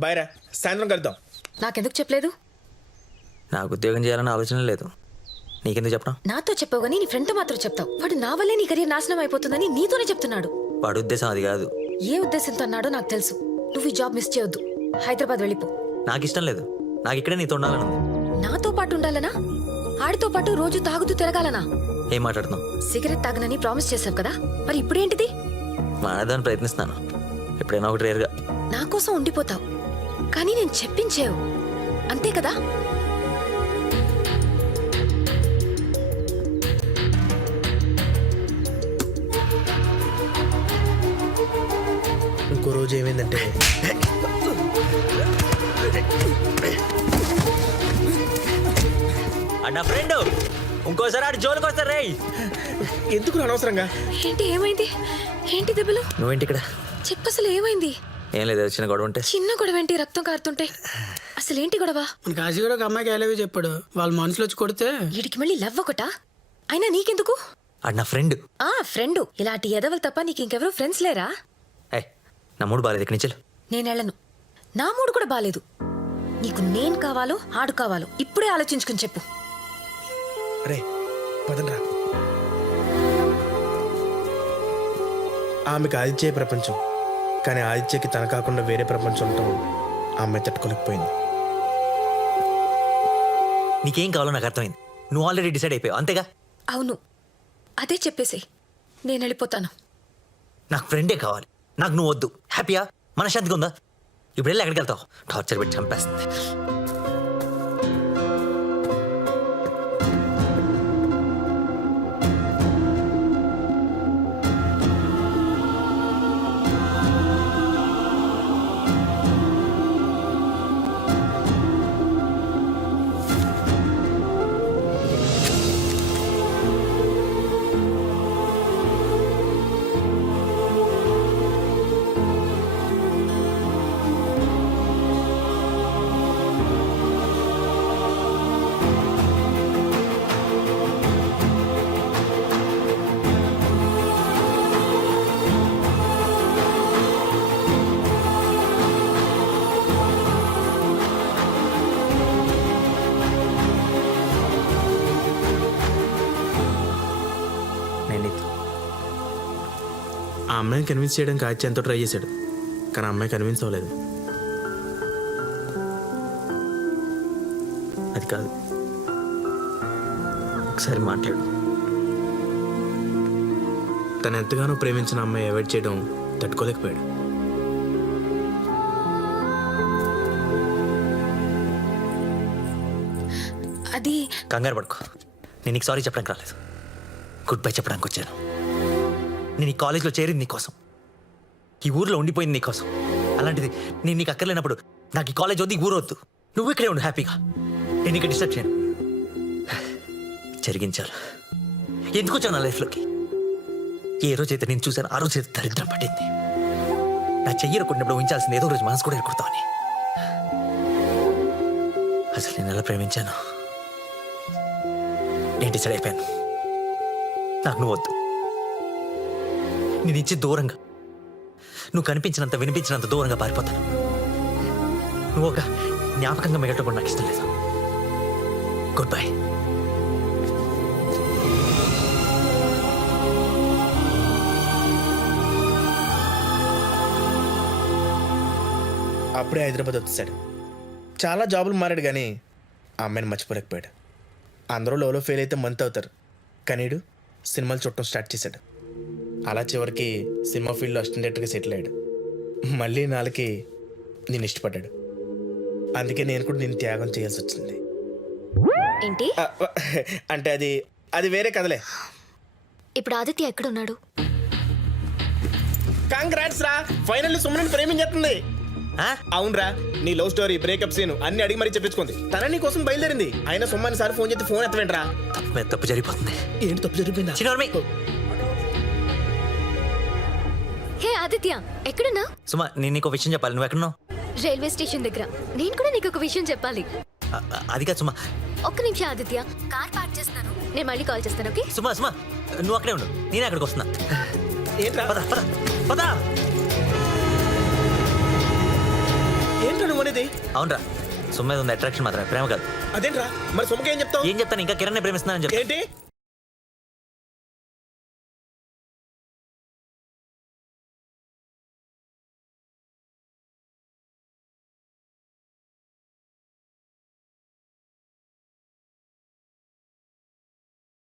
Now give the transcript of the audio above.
Bye రా, సాయంత్రం కలుద్దాం. నాకెందుకు చెప్పలేదు? నాకు ఉద్యోగం చేయాలని ఆలోచన లేదు, నీకెందుకు చెప్పడం? నాతో చెప్పావు కానీ నీ ఫ్రెండ్తో మాత్రం చెప్తావు. వాడు నా వల్లే నీ కెరీర్ నాశనం అయిపోతుందని నీతోనే చెప్తున్నాడు. వాడి ఉద్దేశం అది కాదు. ఏ ఉద్దేశంతో అన్నాడో నాకు తెలుసు. నువ్వు ఈ జాబ్ మిస్ చేయొద్దు. హైదరాబాద్ వెళ్ళిపో. నాకు ఇష్టం లేదు, నాకు ఇక్కడే నీతో ఉండాలని ఉంది. నాతో పాటు ఉండాలనా? ఆడితో పాటు రోజు తాగుతూ తిరగాలనా? ఏం మాట్లాడుతున్నావు? సిగరెట్ తాగనని ప్రామిస్ చేశావు కదా, మరి ఇప్పుడేంటిది? మానేదాన్ని ప్రయత్నిస్తాను, ఎప్పుడైనా ఒకటి రేరుగా. నా కోసం ఉండిపోతావు కానీ నేను చెప్పించేవు, అంతే కదా? ఇంకో రోజు ఏమైందంటే నా ఫ్రెండ్ ఇంకోసారి ఆడు జోలికి వస్తారు రే. ఎందుకు అనవసరంగా? ఏంటి ఏమైంది? ఏంటి దెబ్బలు? నువ్వేంటి ఇక్కడ? చెప్పు, అసలు ఏమైంది? ఏం లేదు, చిన్న గొడవ ఉంటే. చిన్న గొడవ ఏంటి? రక్తం కారుతుంటే అసలేంటి గొడవ? మన కాశీ కూడా ఒక అమ్మాయికి ఐలవ్ చెప్పాడు, వాళ్ళ మనుషులు వచ్చి కొడితే వీడికి మళ్ళీ లవ్ ఒకటా? అయినా నీకెందుకు? ఆడు నా ఫ్రెండ్. ఫ్రెండ్. ఇలాంటి ఎదవలు తప్ప నీకు ఇంకెవరూ ఫ్రెండ్స్ లేరా? నా మూడు బాగాలేదు, ఇక్కడి నుంచి నేనెళ్ళను. నా మూడు కూడా బాలేదు. నీకు నేను కావాలో ఆడు కావాలో ఇప్పుడే ఆలోచించుకుని చెప్పు. రే పదండ్రా. ఆమెకు ఆదిత్యే ప్రపంచం, కానీ ఆదిత్యకి తన కాకుండా వేరే ప్రపంచం ఉండటం ఆ అమ్మాయి తట్టుకోలేకపోయింది. నీకేం కావాలో నాకు అర్థమైంది, నువ్వు ఆల్రెడీ డిసైడ్ అయిపోయావు అంతేగా? అవును, అదే చెప్పేసి నేను వెళ్ళిపోతాను. నాకు ఫ్రెండే కావాలి, నాకు నువ్వు వద్దు. హ్యాపీయా? మనశ్శాంతిగా ఉందా? ఇప్పుడు వెళ్ళి ఎక్కడికి వెళ్తావు? టార్చర్ పెట్టి చంపేస్తుంది. ఆ అమ్మాయిని కన్విన్స్ చేయడానికి ఆదిత్య ఎంతో ట్రై చేశాడు, కానీ ఆ అమ్మాయి కన్విన్స్ అవ్వలేదు. అది కాదు, ఒకసారి మాట్లాడు. తను ఎంతగానో ప్రేమించిన అమ్మాయి అవాయిడ్ చేయడం తట్టుకోలేకపోయాడు. అది కంగారు పడుకో, నేను నీకు సారీ చెప్పడానికి రాలేదు, గుడ్ బై చెప్పడానికి వచ్చాను. నేను ఈ కాలేజ్లో చేరింది నీకోసం, ఈ ఊర్లో ఉండిపోయింది నీకోసం. అలాంటిది నేను నీకు అక్కర్లేనప్పుడు నాకు ఈ కాలేజ్ వద్దు, ఈ ఊరు వద్దు, నువ్వు ఇక్కడే ఉండు హ్యాపీగా. నేను ఇక్కడ డిస్టర్బ్ చేయను. జరిగించాను. ఎందుకు వచ్చాను నా లైఫ్లోకి? ఏ రోజైతే నేను చూశాను ఆ రోజైతే దరిద్రం పట్టింది. నా చెయ్యరకుండినప్పుడు ఊహించాల్సింది ఏదో రోజు మనసు కూడా ఎరుకుతామని. అసలు నేను ఎలా ప్రేమించాను, నేను డిసైడ్ అయిపోయాను. నాకు నువ్వు వద్దు. నేను ఇచ్చి దూరంగా, నువ్వు కనిపించినంత వినిపించినంత దూరంగా పారిపోతాను. నువ్వు ఒక జ్ఞాపకంగా మిగలటం కూడా నాకు ఇష్టం లేదు. Good bye. అప్పుడే హైదరాబాద్ వచ్చేసాడు. చాలా జాబులు మారాడు కానీ ఆ అమ్మాయిని మర్చిపోలేకపోయాడు. అందరూ లోలో ఫెయిల్ అయితే మంత్ అవుతారు, కానీ వీడు సినిమాలు చూడటం స్టార్ట్ చేశాడు. అలా చివరికి సినిమా ఫీల్డ్లో అసిస్టెంట్ డైరెక్టర్గా సెటిల్ అయ్యాడు. మళ్ళీ నాలుకి నేను ఇష్టపడ్డాడు. అందుకే నేను కూడా నేను త్యాగం చేయాల్సి వచ్చింది. ఏంటి అంటే అది వేరే కథలే. ఇప్పుడు ఆదిత్య ఎక్కడున్నాడు? కాంగ్రాట్స్ రా, ఫైనల్లీ సుమన్ ప్రేమించేస్తుంది. అవునరా, నీ లవ్ స్టోరీ బ్రేకప్ సీన్ అన్ని అడిగి మరీ చెప్పించుకుంది. తన నీ కోసం బయలుదేరింది. అయినా సుమన్ సార్ ఫోన్ చేస్తే ఫోన్ ఎత్తవేంట్రా? తప్పు జరిగిపోతుంది. ఏంటి తప్పు జరిగిపోయిందా? హే ఆదిత్య, ఎక్కడున్నా? సుమా, నేను నీకు విషయం చెప్పాలి. నువ్వు ఎక్కడున్నావు? రైల్వే స్టేషన్ దగ్గర. నేను కూడా నీకు ఒక విషయం చెప్పాలి. అది కాదు సుమా. ఒక్క నిమిషం ఆదిత్య, కార్ పార్క్ చేస్తాను, నేను మళ్ళీ కాల్ చేస్తాను. ఓకే సుమా, నువ్వు అక్కడే ఉండు, నేను అక్కడికి వస్తున్నా. ఏంట్రా పద పద పద. ఏంట్రా అవునరా సుమ్మేది ఉంది అట్రాక్షన్ మాత్రమే ప్రేమ కాదు. అదేంట్రా మరి సొమ్మకి ఏం చెప్తావు? ఏం చెప్తాను ఇంకా కిరణ్ ప్రేమిస్తున్నానని చెప్పి. ఏంటి